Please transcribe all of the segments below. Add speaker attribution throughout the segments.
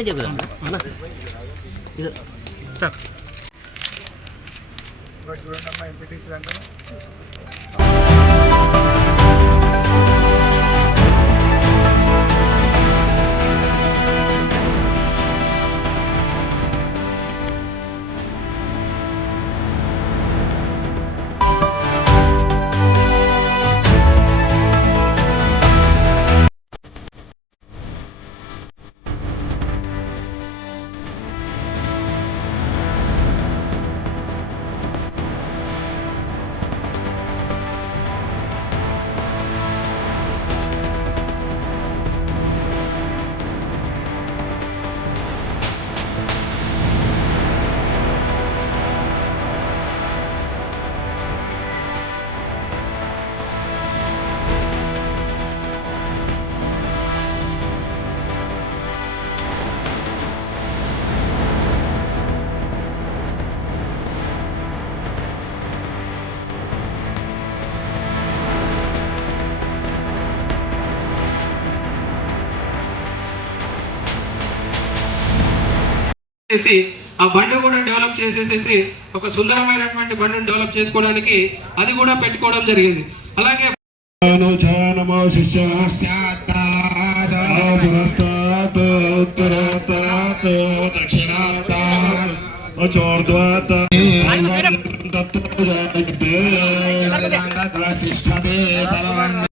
Speaker 1: ఇంకా చెప్దాం. ఇది
Speaker 2: సార్.
Speaker 3: చేసి ఆ బండి కూడా డెవలప్ చేసేసేసి ఒక సుందరమైనటువంటి బండిని డెవలప్ చేసుకోవడానికి అది కూడా పెట్టుకోవడం జరిగింది అలాగే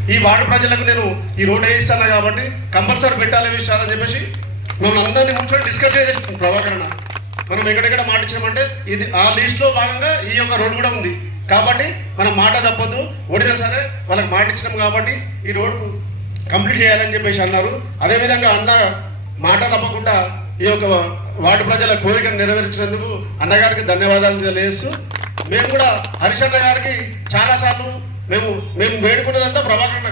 Speaker 3: ఈ వార్డు ప్రజలకు నేను ఈ రోడ్ వేయిస్తాను కాబట్టి కంపల్సరీ పెట్టాలి విషయాలని చెప్పేసి మమ్మల్ని అందరినీ కూర్చొని డిస్కస్ చేసేసాం ప్రభాకరణ మనం ఎక్కడెక్కడ మాట ఇచ్చామంటే ఇది ఆ లిస్ట్లో భాగంగా ఈ యొక్క రోడ్డు కూడా ఉంది. కాబట్టి మనం మాట తప్పదు ఓడినా సరే వాళ్ళకి మాట ఇచ్చినాం కాబట్టి ఈ రోడ్డు కంప్లీట్ చేయాలని చెప్పేసి అన్నారు. అదేవిధంగా అన్న మాట తప్పకుండా ఈ యొక్క వార్డు ప్రజల కోరికను నెరవేర్చినందుకు అన్నగారికి ధన్యవాదాలు తెలియజేస్తూ మేము కూడా హరిశన్న గారికి చాలాసార్లు మేము మేము వేడుకున్నదంతా ప్రభాకరణ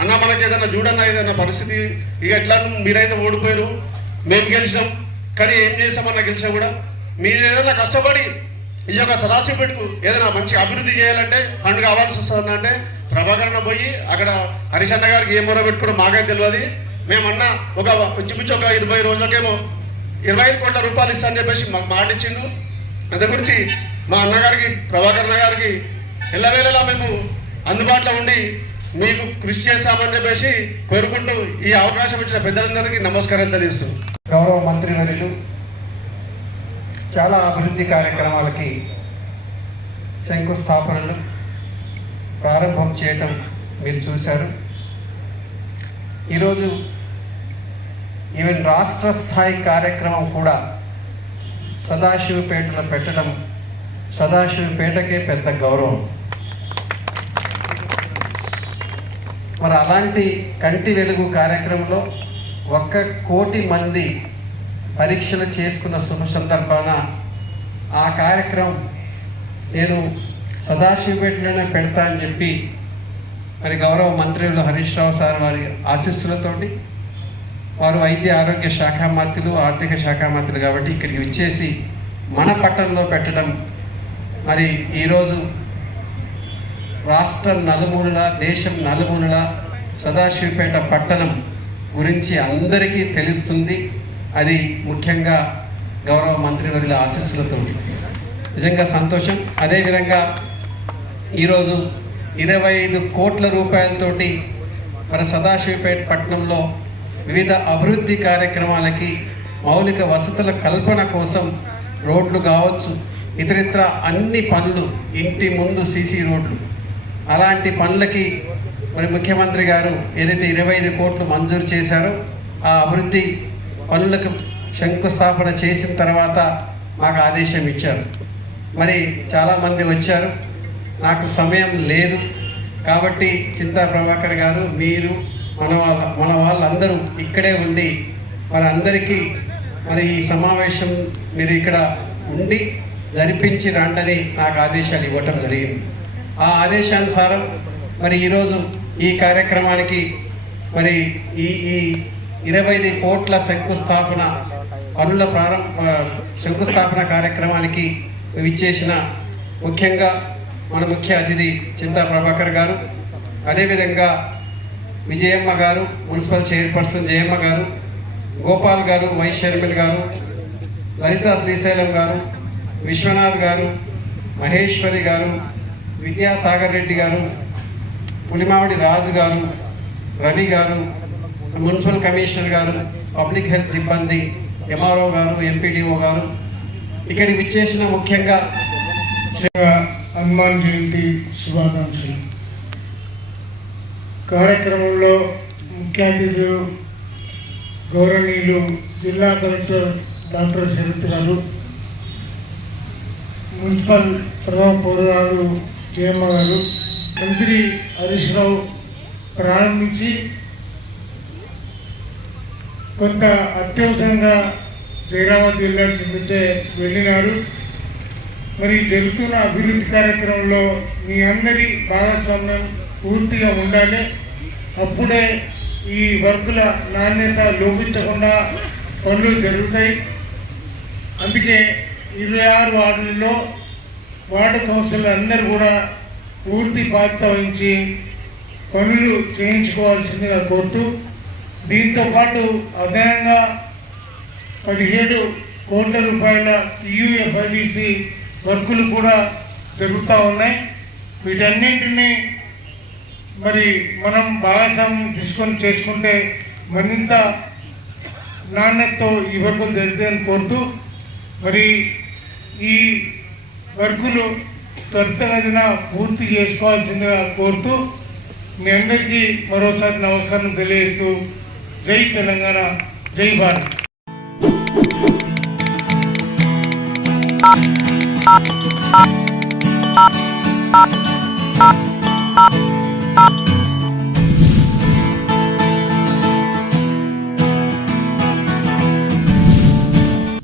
Speaker 3: అన్న. మనకి ఏదైనా చూడన్నా ఏదైనా పరిస్థితి ఇక ఎట్లా మీరైతే ఓడిపోయారు మేము గెలిచాం కానీ ఏం చేసామన్నా గెలిచాం కూడా? మీరు ఏదైనా కష్టపడి ఈ యొక్క సదాశివపేటకు ఏదైనా మంచి అభివృద్ధి చేయాలంటే ఫండ్ కావాల్సి వస్తుంది అంటే ప్రభాకరణ పోయి అక్కడ హరిశన్న గారికి ఏ మొర పెట్టుకోవడం మాకైతే తెలియదు. మేమన్నా ఒక పిచ్చి ఒక ఇరవై రోజులకేమో ఇరవై ఐదు కోట్ల రూపాయలు ఇస్తానని చెప్పేసి మాకు మాట ఇచ్చిండు. అందు గురించి మా అన్నగారికి ప్రభాకరణ గారికి ఎల్లవేళలా మేము అందుబాటులో ఉండి మీకు కృషి చేస్తామని చెప్పేసి కోరుకుంటూ ఈ అవకాశం ఇచ్చిన పెద్దలందరికీ నమస్కారం తెలియజేస్తున్నాం.
Speaker 4: గౌరవ మంత్రివర్యులు చాలా అభివృద్ధి కార్యక్రమాలకి శంకుస్థాపనలు ప్రారంభం చేయటం మీరు చూశారు. ఈరోజు ఈవెన్ రాష్ట్ర స్థాయి కార్యక్రమం కూడా సదాశివపేటలో పెట్టడం సదాశివపేటకే పెద్ద గౌరవం. మరి అలాంటి కంటి వెలుగు కార్యక్రమంలో ఒక్క కోటి మంది పరీక్షలు చేసుకున్న శుభ సందర్భాన ఆ కార్యక్రమం నేను సదాశివపేటలోనే పెడతా అని చెప్పి మరి గౌరవ మంత్రులు హరీష్ రావు సార్ వారి ఆశీస్సులతోటి వారు వైద్య ఆరోగ్య శాఖ మంత్రులు ఆర్థిక శాఖ మంత్రులు కాబట్టి ఇక్కడికి వచ్చేసి మన పట్టణంలో పెట్టడం మరి ఈరోజు రాష్ట్రం నలుమూలల దేశం నలుమూలల సదాశివపేట పట్టణం గురించి అందరికీ తెలుస్తుంది. అది ముఖ్యంగా గౌరవ మంత్రివర్యుల ఆశీస్సులతో. నిజంగా సంతోషం. అదేవిధంగా ఈరోజు ఇరవై ఐదు కోట్ల రూపాయలతోటి మన సదాశివపేట పట్టణంలో వివిధ అభివృద్ధి కార్యక్రమాలకి మౌలిక వసతుల కల్పన కోసం రోడ్లు కావచ్చు ఇతరితర అన్ని పనులు ఇంటి ముందు సీసీ రోడ్లు. అలాంటి పనులకి మరి ముఖ్యమంత్రి గారు ఏదైతే ఇరవై ఐదు కోట్లు మంజూరు చేశారో ఆ అభివృద్ధి పనులకు శంకుస్థాపన చేసిన తర్వాత మాకు ఆదేశం ఇచ్చారు. మరి చాలామంది వచ్చారు. నాకు సమయం లేదు. కాబట్టి చింతా ప్రభాకర్ గారు మీరు మన వాళ్ళ మన వాళ్ళందరూ ఇక్కడే ఉండి మరి అందరికీ మరి ఈ సమావేశం మీరు ఇక్కడ ఉండి జరిపించి రండని నాకు ఆదేశాలు ఇవ్వటం జరిగింది. ఆ ఆదేశానుసారం మరి ఈరోజు ఈ కార్యక్రమానికి మరి ఈ ఈ ఇరవై ఐదు కోట్ల శంకుస్థాపన పనుల ప్రారంభ శంకుస్థాపన కార్యక్రమానికి విచ్చేసిన ముఖ్యంగా మన ముఖ్య అతిథి చింతా ప్రభాకర్ గారు అదేవిధంగా విజయమ్మ గారు మున్సిపల్ చైర్పర్సన్ జయమ్మ గారు గోపాల్ గారు వైస్ చైర్మన్ గారు లలిత శ్రీశైలం గారు విశ్వనాథ్ గారు మహేశ్వరి గారు విద్యాసాగర్ రెడ్డి గారు పులిమావడి Raju garu Ravi garu municipal commissioner garu public health సిబ్బంది ఎంఆర్ఓ గారు ఎంపీడీఓ గారు. ఇక్కడికి విచ్చేసిన ముఖ్యంగా
Speaker 5: హనుమాన్ జయంతి శుభాకాంక్షలు. కార్యక్రమంలో ముఖ్య అతిథులు గౌరవనీయులు జిల్లా కలెక్టర్ డాక్టర్ శరత్ గారు మున్సిపల్ ప్రధాన పౌరాలు జయమ్మ గారు మంత్రి హరీష్ రావు ప్రారంభించి కొంత అత్యవసరంగా జైరాబాద్ వెళ్ళాల్సిందంటే వెళ్ళినారు. మరి జరుగుతున్న అభివృద్ధి కార్యక్రమంలో మీ అందరి భాగస్వామ్యం పూర్తిగా ఉండాలి. అప్పుడే ఈ వర్కుల నాణ్యత లోపించకుండా పనులు జరుగుతాయి. అందుకే ఇరవై ఆరు వార్డుల్లో వార్డు కౌన్సిల్ అందరూ కూడా పూర్తి బాధ్యత వహించి పనులు చేయించుకోవాల్సిందిగా కోరుతూ దీంతో పాటు అదనంగా పదిహేడు కోట్ల రూపాయల టీయూఎఫ్ఐడిసి వర్కులు కూడా జరుగుతూ ఉన్నాయి. వీటన్నింటినీ మరి మనం భాగస్వామ్యం తీసుకొని చేసుకుంటే మరింత నాణ్యతతో ఈ వర్కులు జరుగుతాయని కోరుతూ మరి ఈ వర్కులు త్వరితగతిన పూర్తి చేసుకోవాల్సిందిగా కోరుతూ మీ అందరికీ మరోసారి నమస్కారం తెలియజేస్తూ జై తెలంగాణ జై భారత్ Thank you.